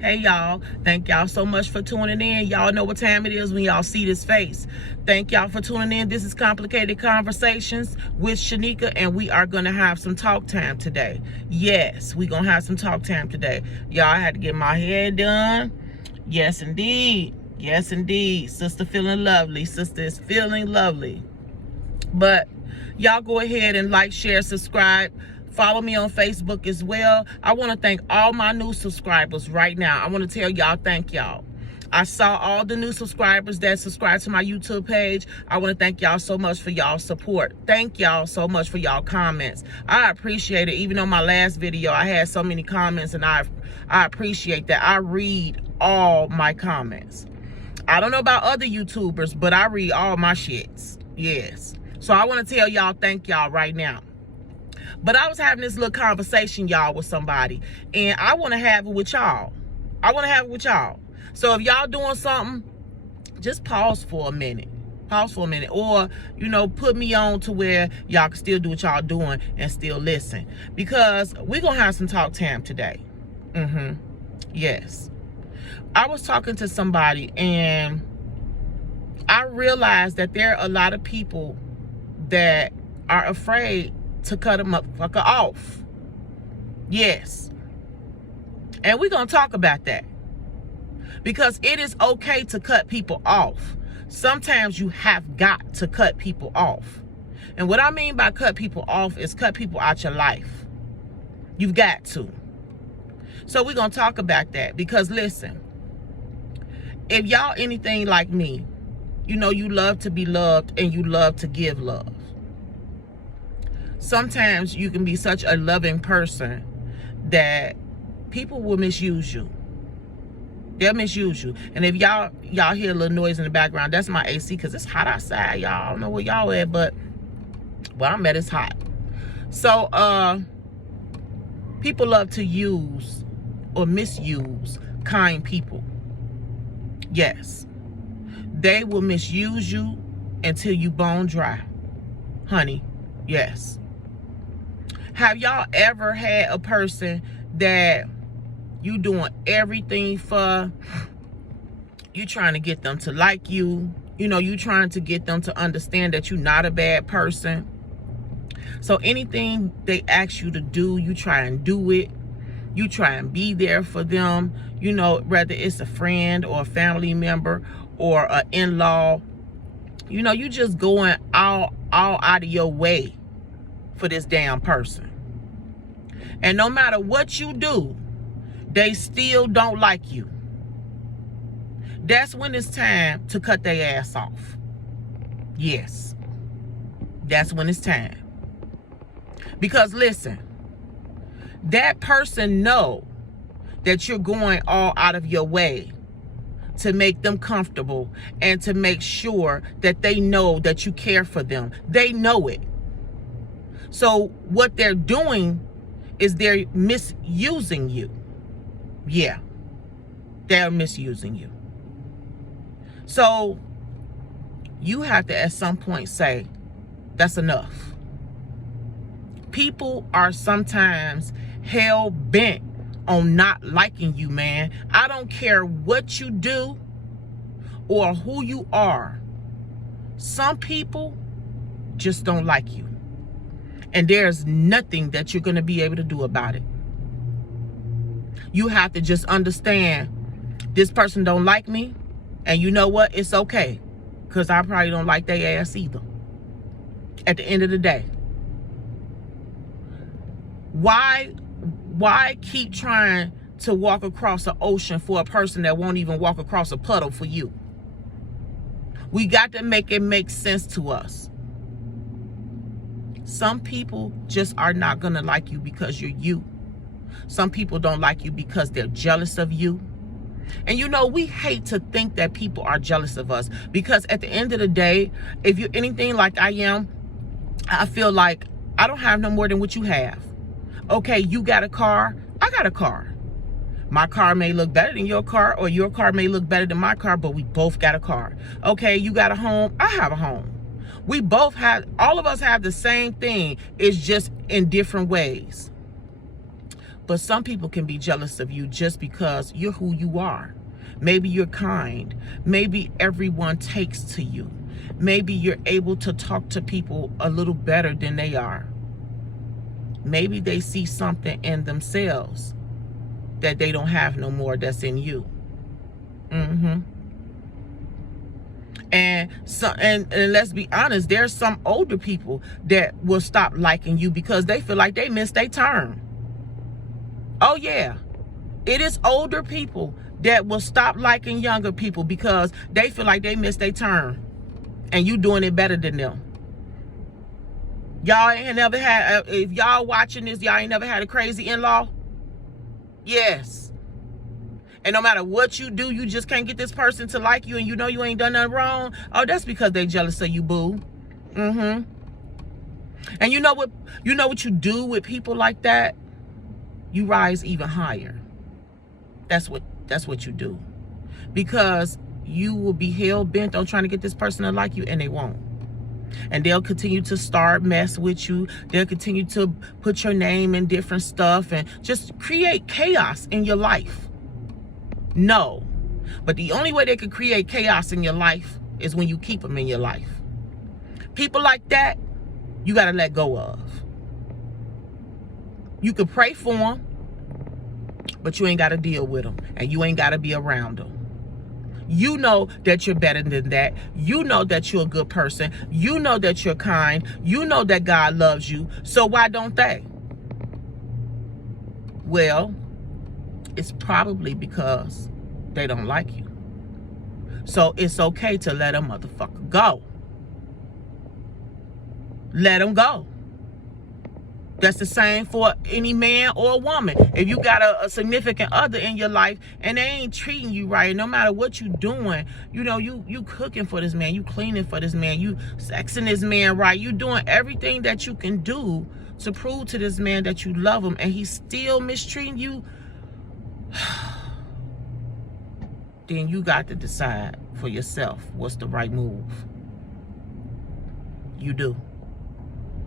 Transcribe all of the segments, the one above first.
Hey y'all, thank y'all so much for tuning in. Y'all know what time it is when y'all see this face. Thank y'all for tuning in. This is Complicated Conversations with Shanika, and we are gonna have some talk time today. Yes, we gonna have some talk time today. Y'all, I had to get my hair done. Yes indeed, yes indeed. Sister feeling lovely. Sister is feeling lovely. But y'all go ahead and like, share, subscribe. Follow me on Facebook as well. I want to thank all my new subscribers right now. I want to tell y'all thank y'all. I saw all the new subscribers that subscribe to my YouTube page. I want to thank y'all so much for y'all support. Thank y'all so much for y'all comments. I appreciate it. Even on my last video, I had so many comments, and I appreciate that. I read all my comments. I don't know about other YouTubers, but I read all my shits. Yes. So I want to tell y'all thank y'all right now. But I was having this little conversation, y'all, with somebody, and I want to have it with y'all. I want to have it with y'all. So if y'all doing something, just pause for a minute. Pause for a minute. Or, you know, put me on to where y'all can still do what y'all doing and still listen. Because we're going to have some talk time today. Yes. I was talking to somebody, and I realized that there are a lot of people that are afraid to cut a motherfucker off. Yes. And we're going to talk about that. Because it is okay to cut people off. Sometimes you have got to cut people off. And what I mean by cut people off is cut people out your life. You've got to. So we're going to talk about that. Because listen, if y'all anything like me, you know you love to be loved and you love to give love. Sometimes you can be such a loving person that people will misuse you. They'll misuse you. And if y'all hear a little noise in the background, that's my AC, because it's hot outside, y'all. I don't know where y'all at, but where I'm at, it's hot. So people love to use or misuse kind people. Yes. They will misuse you until you bone dry. Honey, yes. Have y'all ever had a person that you doing everything for? You trying to get them to like you. You know, you trying to get them to understand that you're not a bad person. So anything they ask you to do, you try and do it. You try and be there for them. You know, whether it's a friend or a family member or an in-law. You know, you just going all out of your way for this damn person. And no matter what you do, they still don't like you. That's when it's time to cut their ass off. Yes. That's when it's time. Because listen, that person know that you're going all out of your way to make them comfortable and to make sure that they know that you care for them. They know it. So what they're doing is they're misusing you. Yeah, they're misusing you. So you have to at some point say, that's enough. People are sometimes hell bent on not liking you, man. I don't care what you do or who you are. Some people just don't like you. And there's nothing that you're going to be able to do about it. You have to just understand, this person don't like me. And you know what? It's okay. Because I probably don't like their ass either. At the end of the day. Why keep trying to walk across an ocean for a person that won't even walk across a puddle for you? We got to make it make sense to us. Some people just are not going to like you because you're you. Some people don't like you because they're jealous of you. And you know, we hate to think that people are jealous of us, because at the end of the day, if you're anything like I am, I feel like I don't have no more than what you have. Okay, you got a car, I got a car. My car may look better than your car, or your car may look better than my car, but we both got a car. Okay, you got a home, I have a home. We both have, all of us have the same thing. It's just in different ways. But some people can be jealous of you just because you're who you are. Maybe you're kind. Maybe everyone takes to you. Maybe you're able to talk to people a little better than they are. Maybe they see something in themselves that they don't have no more that's in you. And let's be honest, there's some older people that will stop liking you because they feel like they missed their turn. Oh yeah, it is older people that will stop liking younger people because they feel like they missed their turn and you doing it better than them. Y'all ain't never had, if y'all watching this, y'all ain't never had a crazy in-law? Yes. And no matter what you do, you just can't get this person to like you and you know you ain't done nothing wrong. Oh, that's because they jealous of you, boo. And you know what you do with people like that? You rise even higher. That's what you do. Because you will be hell-bent on trying to get this person to like you, and they won't. And they'll continue to start mess with you. They'll continue to put your name in different stuff and just create chaos in your life. No. But the only way they can create chaos in your life is when you keep them in your life. People like that, you got to let go of. You can pray for them, but you ain't got to deal with them. And you ain't got to be around them. You know that you're better than that. You know that you're a good person. You know that you're kind. You know that God loves you. So why don't they? Well, it's probably because they don't like you. So it's okay to let a motherfucker go. Let them go. That's the same for any man or a woman. If you got a significant other in your life and they ain't treating you right, no matter what you doing, you know, you cooking for this man, you cleaning for this man, you sexing this man right, you doing everything that you can do to prove to this man that you love him, and he's still mistreating you, then you got to decide for yourself what's the right move. You do.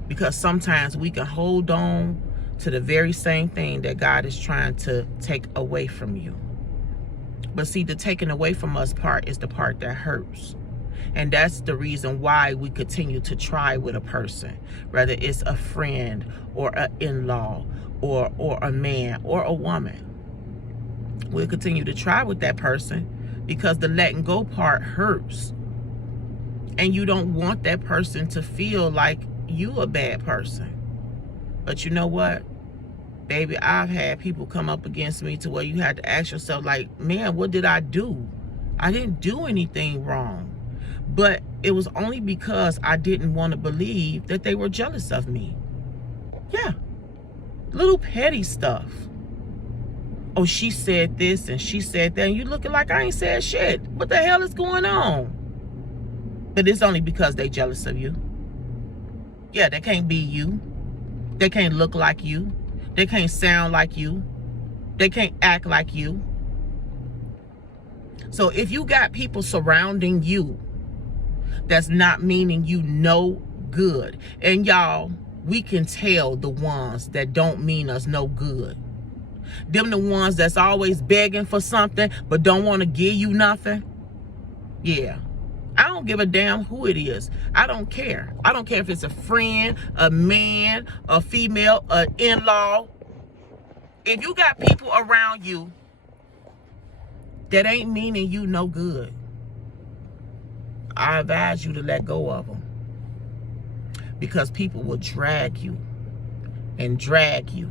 Because sometimes we can hold on to the very same thing that God is trying to take away from you. But see, the taking away from us part is the part that hurts. And that's the reason why we continue to try with a person, whether it's a friend or an in-law or a man or a woman. We'll continue to try with that person because the letting go part hurts. And you don't want that person to feel like you a bad person. But you know what, baby, I've had people come up against me to where you had to ask yourself, like, man, what did I do? I didn't do anything wrong. But it was only because I didn't want to believe that they were jealous of me. Yeah, little petty stuff. Oh, she said this and she said that, and you looking like I ain't said shit. What the hell is going on? But it's only because they jealous of you. Yeah, they can't be you. They can't look like you. They can't sound like you. They can't act like you. So if you got people surrounding you, that's not meaning you no good. And y'all, we can tell the ones that don't mean us no good. Them the ones that's always begging for something but don't want to give you nothing. Yeah. I don't give a damn who it is. I don't care. I don't care if it's a friend, a man, a female, an in-law. If you got people around you that ain't meaning you no good, I advise you to let go of them. Because people will drag you and drag you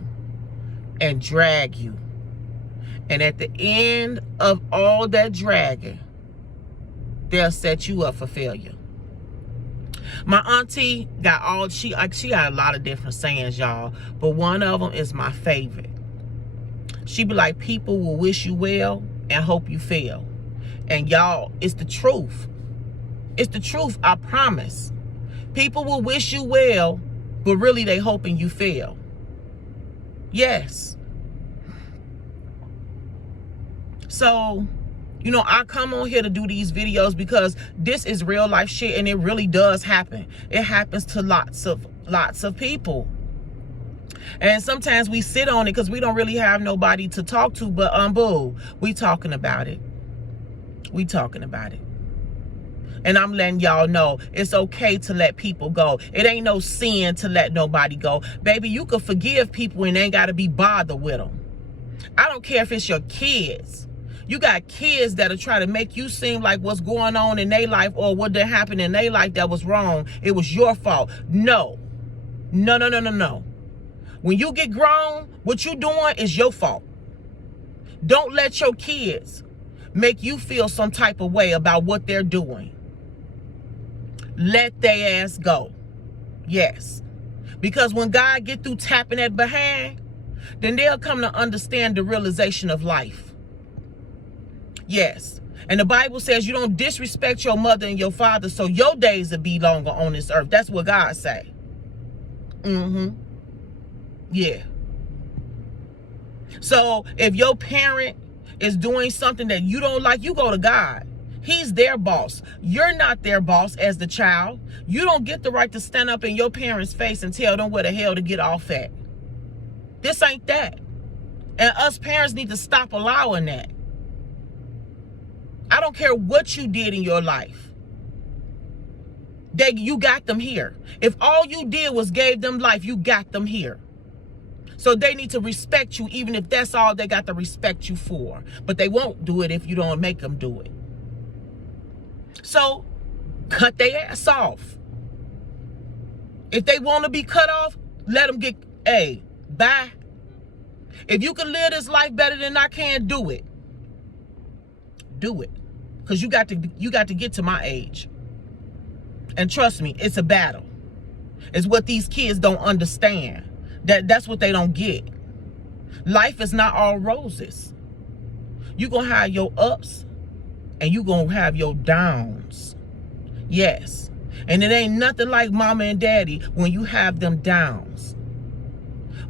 and drag you. And at the end of all that dragging, they'll set you up for failure. My auntie got she got a lot of different sayings, y'all, but one of them is my favorite. She be like, people will wish you well and hope you fail. And y'all, it's the truth. It's the truth, I promise. People will wish you well, but really they hoping you fail. Yes. So, you know, I come on here to do these videos because this is real life shit, and it really does happen. It happens to lots of people. And sometimes we sit on it because we don't really have nobody to talk to, but boo, we talking about it. We talking about it. And I'm letting y'all know it's okay to let people go. It ain't no sin to let nobody go. Baby, you can forgive people and ain't got to be bothered with them. I don't care if it's your kids. You got kids that'll try to make you seem like what's going on in their life or what did happen in their life that was wrong, it was your fault. No. No, no, no, no, no. When you get grown, what you doing is your fault. Don't let your kids make you feel some type of way about what they're doing. Let their ass go. Yes. Because when God get through tapping that behind, then they'll come to understand the realization of life. Yes. And the Bible says you don't disrespect your mother and your father, so your days will be longer on this earth. That's what God say. Yeah. So if your parent is doing something that you don't like, you go to God. He's their boss. You're not their boss as the child. You don't get the right to stand up in your parents' face and tell them where the hell to get off at. This ain't that. And us parents need to stop allowing that. I don't care what you did in your life. You got them here. If all you did was gave them life, you got them here. So they need to respect you, even if that's all they got to respect you for. But they won't do it if you don't make them do it. So cut their ass off. If they want to be cut off, let them get, hey, bye. If you can live this life better than I can, do it. Do it. Because you got to get to my age. And trust me, it's a battle. It's what these kids don't understand. That's what they don't get. Life is not all roses. You're going to have your ups and you're going to have your downs. Yes. And it ain't nothing like mama and daddy when you have them downs.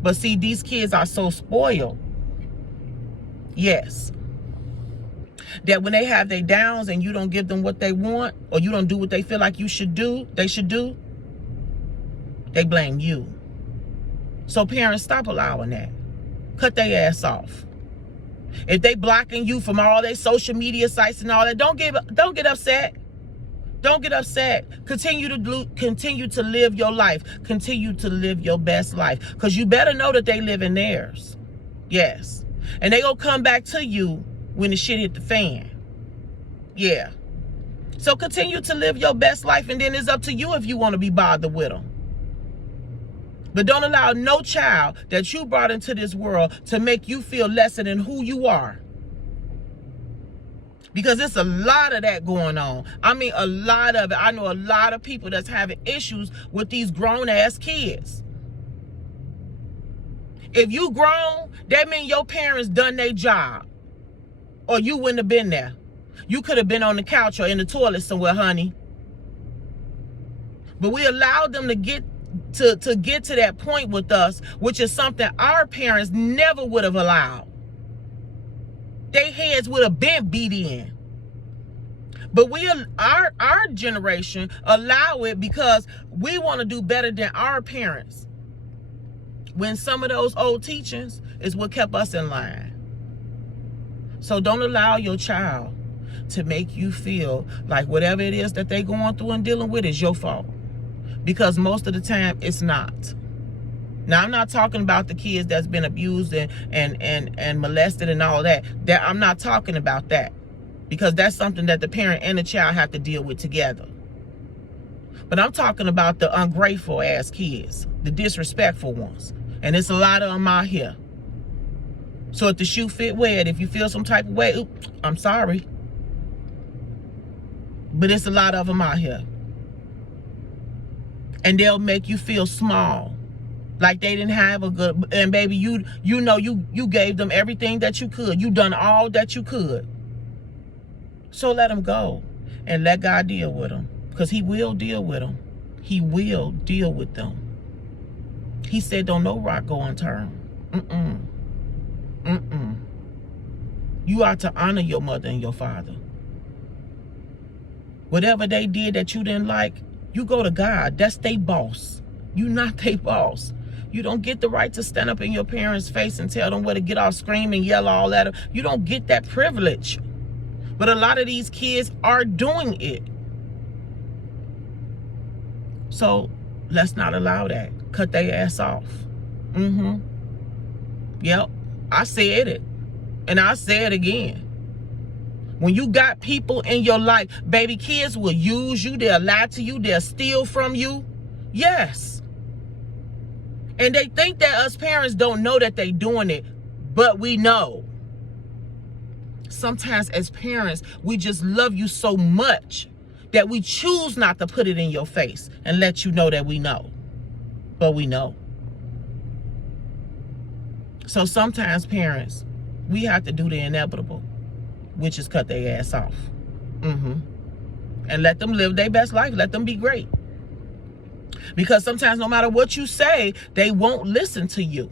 But see, these kids are so spoiled. Yes. That when they have their downs and you don't give them what they want, or you don't do what they feel like they should do, they blame you. So parents, stop allowing that. Cut their ass off. If they blocking you from all their social media sites and all that, don't get upset. Don't get upset. Continue to live your life. Continue to live your best life. Because you better know that they live in theirs. Yes. And they gonna come back to you when the shit hit the fan. Yeah. So continue to live your best life, and then it's up to you if you want to be bothered with them. But don't allow no child that you brought into this world to make you feel lesser than who you are. Because there's a lot of that going on. I mean, a lot of it. I know a lot of people that's having issues with these grown-ass kids. If you grown, that means your parents done their job. Or you wouldn't have been there. You could have been on the couch or in the toilet somewhere, honey. But we allowed them to get to that point with us, which is something our parents never would have allowed. Their heads would have been beat in. But our generation allow it because we want to do better than our parents. When some of those old teachings is what kept us in line. So don't allow your child to make you feel like whatever it is that they're going through and dealing with is your fault. Because most of the time, it's not. Now, I'm not talking about the kids that's been abused and molested and all that. I'm not talking about that. Because that's something that the parent and the child have to deal with together. But I'm talking about the ungrateful ass kids. The disrespectful ones. And it's a lot of them out here. So if the shoe fit wet, if you feel some type of way, I'm sorry. But it's a lot of them out here. And they'll make you feel small. Like they didn't have a good, and baby, you know you gave them everything that you could. You done all that you could. So let them go. And let God deal with them. Because he will deal with them. He will deal with them. He said, don't no rock go unturned. You are to honor your mother and your father. Whatever they did that you didn't like, you go to God. That's their boss. You not their boss. You don't get the right to stand up in your parents' face and tell them where to get off, scream and yell all that. You don't get that privilege. But a lot of these kids are doing it. So let's not allow that. Cut their ass off. Yep. I said it. And I'll say it again. When you got people in your life, baby, kids will use you. They'll lie to you. They'll steal from you. Yes. And they think that us parents don't know that they doing it. But we know. Sometimes as parents, we just love you so much that we choose not to put it in your face and let you know that we know. But we know. So sometimes parents, we have to do the inevitable, which is cut their ass off. And let them live their best life. Let them be great. Because sometimes no matter what you say, they won't listen to you.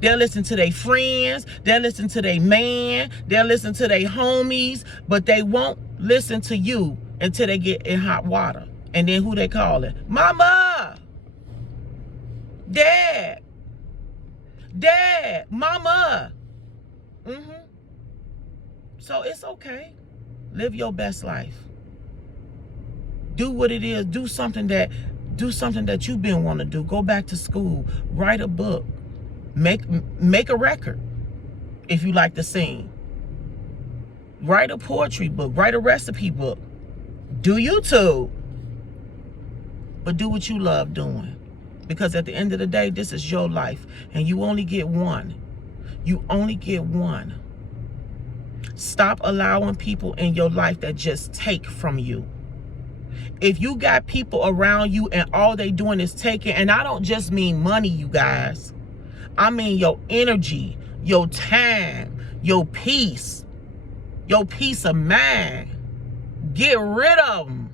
They'll listen to their friends. They'll listen to their man. They'll listen to their homies. But they won't listen to you until they get in hot water. And then who they calling? Mama! Dad! Dad! Mama! So it's okay. Live your best life. Do what it is. Do something that you've been wanting to do. Go back to school. Write a book. Make a record if you like to sing. Write a poetry book. Write a recipe book. Do YouTube. But do what you love doing. Because at the end of the day, this is your life. And you only get one. You only get one. Stop allowing people in your life that just take from you. If you got people around you and all they doing is taking, and I don't just mean money, you guys. I mean your energy, your time, your peace of mind. Get rid of them.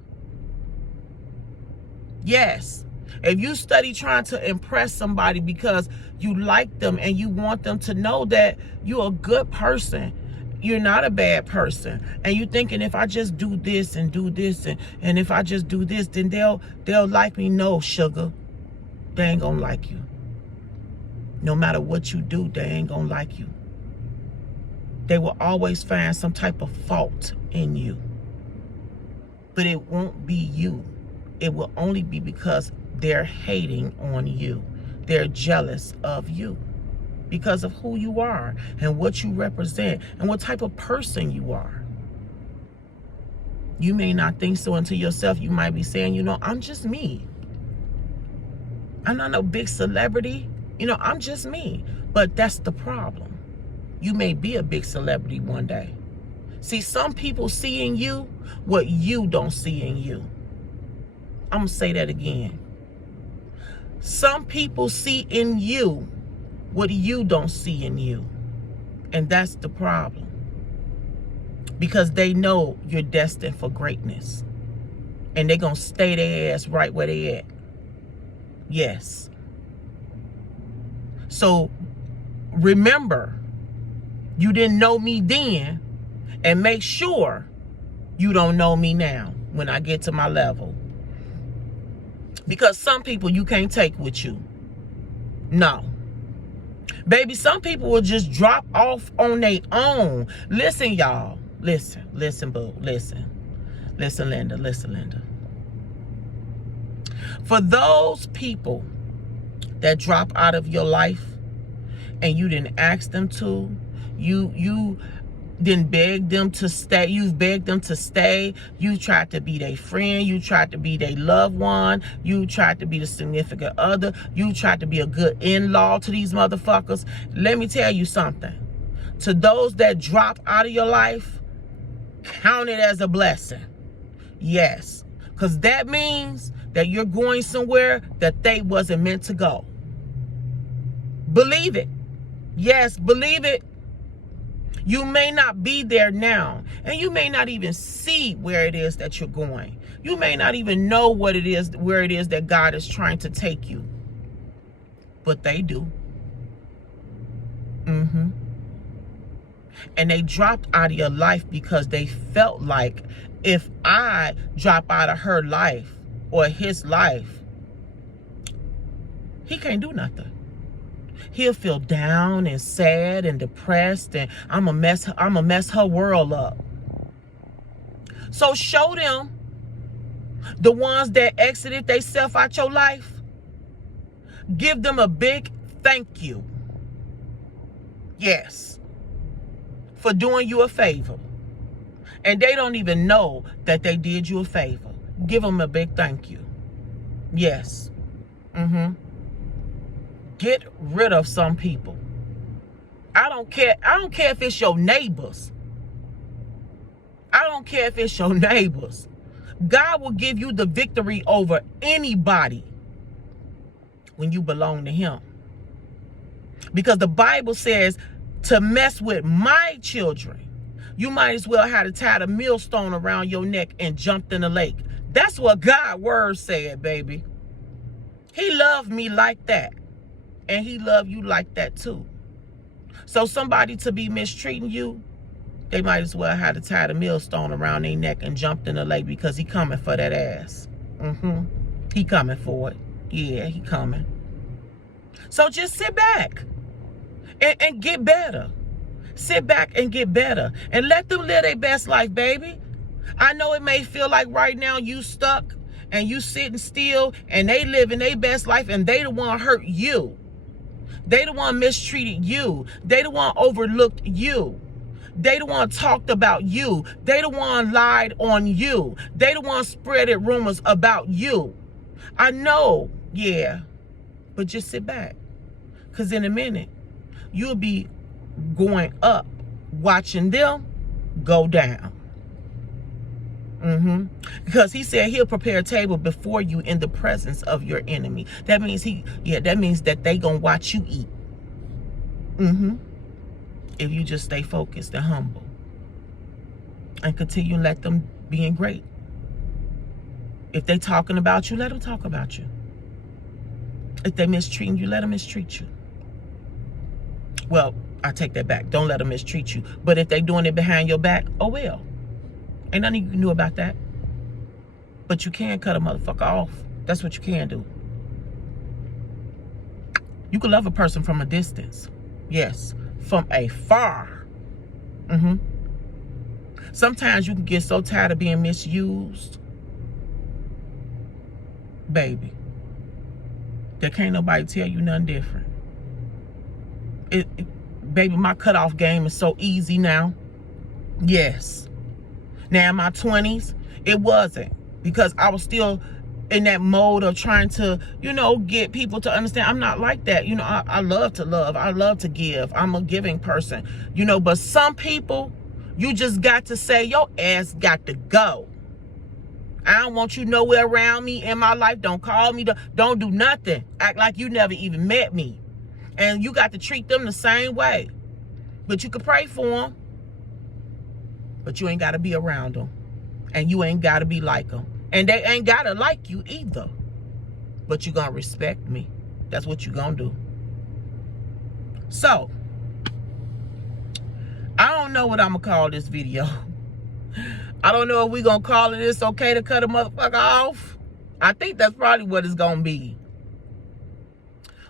Yes. If you study trying to impress somebody because you like them and you want them to know that you're a good person, you're not a bad person, and you're thinking if I just do this and do this and if I just do this, then they'll like me. No, sugar. They ain't gonna like you. No matter what you do, they ain't gonna like you. They will always find some type of fault in you. But it won't be you. It will only be because they're hating on you. They're jealous of you because of who you are and what you represent and what type of person you are. You may not think so unto yourself. You might be saying, you know, I'm just me. I'm not no big celebrity. You know, I'm just me. But that's the problem. You may be a big celebrity one day. See, some people see in you what you don't see in you. I'm going to say that again. Some people see in you what you don't see in you. And that's the problem. Because they know you're destined for greatness. And they're going to stay their ass right where they at. Yes. So remember, you didn't know me then, and make sure you don't know me now when I get to my level. Because some people you can't take with you. No. Baby, some people will just drop off on their own. Listen, y'all. Listen, boo. Listen, Linda. For those people that drop out of your life and you didn't ask them to, you didn't beg them to stay. You've begged them to stay. You tried to be their friend. You tried to be their loved one. You tried to be the significant other. You tried to be a good in-law to these motherfuckers. Let me tell you something. To those that drop out of your life, count it as a blessing. Yes. Because that means that you're going somewhere that they wasn't meant to go. Believe it. Yes, believe it. You may not be there now, and you may not even see where it is that you're going. You may not even know what it is, where it is that God is trying to take you. But they do. And they dropped out of your life because they felt like if I drop out of her life or his life, he can't do nothing. He'll feel down and sad and depressed, and I'ma mess her world up. So show them, the ones that exited themselves out your life, give them a big thank you. Yes. For doing you a favor. And they don't even know that they did you a favor. Give them a big thank you. Yes. Get rid of some people. I don't care if it's your neighbors. I don't care if it's your neighbors. God will give you the victory over anybody when you belong to him. Because the Bible says to mess with my children, you might as well have tied a millstone around your neck and jumped in the lake. That's what God's word said, baby. He loved me like that. And he loved you like that too. So somebody to be mistreating you, they might as well have tied a millstone around their neck and jumped in the lake, because he coming for that ass. He coming for it. Yeah, he coming. So just sit back and get better. Sit back and get better. And let them live their best life, baby. I know it may feel like right now you stuck and you sitting still and they living their best life and they the one hurt you. They the one mistreated you. They the one overlooked you. They the one talked about you. They the one lied on you. They the one spreaded rumors about you. I know, yeah, but just sit back. Because in a minute, you'll be going up, watching them go down. Because he said he'll prepare a table before you in the presence of your enemy. That means that means that they gonna watch you eat. If you just stay focused and humble and continue to let them be in great. If they talking about you, let them talk about you. If they mistreating you, let them mistreat you. Well, I take that back. Don't let them mistreat you. But if they doing it behind your back, oh well. Ain't nothing you can do about that. But you can cut a motherfucker off. That's what you can do. You can love a person from a distance. Yes, from afar. Sometimes you can get so tired of being misused, baby, that can't nobody tell you nothing different. Baby, my cutoff game is so easy now. Yes. Now in my 20s, it wasn't, because I was still in that mode of trying to, get people to understand I'm not like that. I love to love. I love to give. I'm a giving person, but some people, you just got to say, your ass got to go. I don't want you nowhere around me in my life. Don't call me. Don't do nothing. Act like you never even met me. And you got to treat them the same way. But you can pray for them. But you ain't got to be around them. And you ain't got to be like them. And they ain't got to like you either. But you going to respect me. That's what you going to do. So, I don't know what I'm going to call this video. I don't know if we're going to call it "It's okay to cut a motherfucker off." I think that's probably what it's going to be.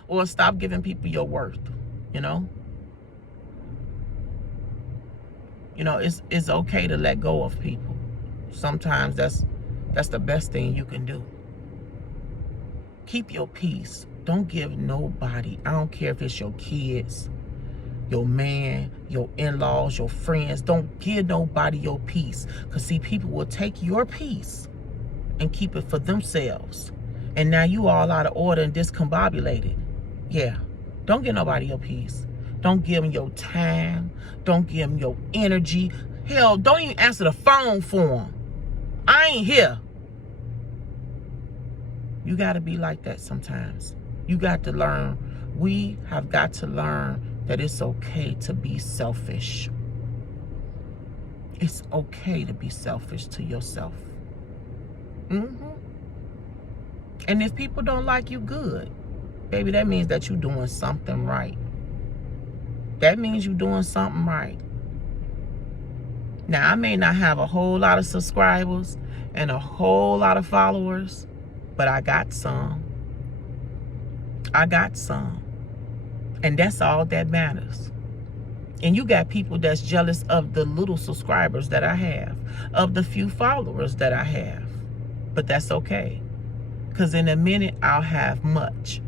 Or stop giving people your worth, It's okay to let go of people. Sometimes that's the best thing you can do. Keep your peace. Don't give nobody, I don't care if it's your kids, your man, your in-laws, your friends, don't give nobody your peace. Because see, people will take your peace and keep it for themselves. And now you all out of order and discombobulated. Yeah, don't give nobody your peace. Don't give them your time. Don't give them your energy. Hell, don't even answer the phone for them. I ain't here. You got to be like that sometimes. You got to learn. We have got to learn that it's okay to be selfish. It's okay to be selfish to yourself. And if people don't like you, good. Baby, that means that you're doing something right. That means you're doing something right. Now, I may not have a whole lot of subscribers and a whole lot of followers, but I got some. I got some. And that's all that matters. And you got people that's jealous of the little subscribers that I have, of the few followers that I have. But that's okay, because in a minute, I'll have much.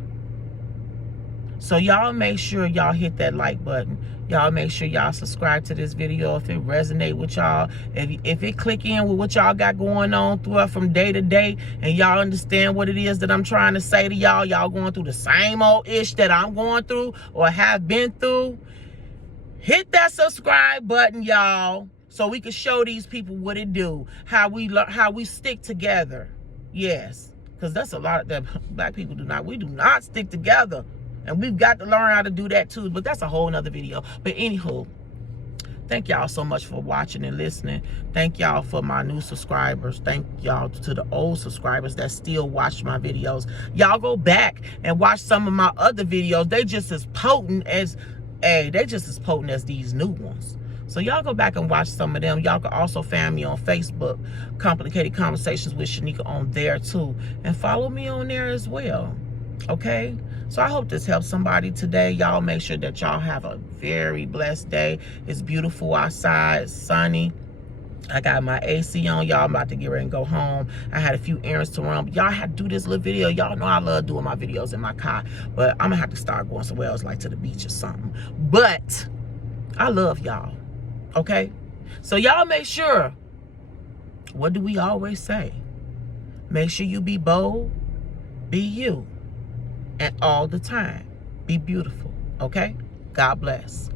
So y'all make sure y'all hit that like button. Y'all make sure y'all subscribe to this video if it resonate with y'all. If it click in with what y'all got going on throughout from day to day, and y'all understand what it is that I'm trying to say to y'all, y'all going through the same old ish that I'm going through or have been through, hit that subscribe button, y'all, so we can show these people what it do, how we stick together. Yes, because that's a lot that black people do not stick together. And we've got to learn how to do that too. But that's a whole nother video. But anywho, thank y'all so much for watching and listening. Thank y'all for my new subscribers. Thank y'all to the old subscribers that still watch my videos. Y'all go back and watch some of my other videos. They just as potent as these new ones. So y'all go back and watch some of them. Y'all can also find me on Facebook, Complicated Conversations with Shanika, on there too. And follow me on there as well. Okay? So I hope this helps somebody today. Y'all make sure that y'all have a very blessed day. It's beautiful outside, it's sunny. I got my AC on, y'all. I'm about to get ready and go home. I had a few errands to run, but y'all had to do this little video. Y'all know I love doing my videos in my car, but I'm gonna have to start going somewhere else, like to the beach or something. But I love y'all, okay? So y'all make sure, what do we always say? Make sure you be bold, be you, and all the time, be beautiful, okay? God bless.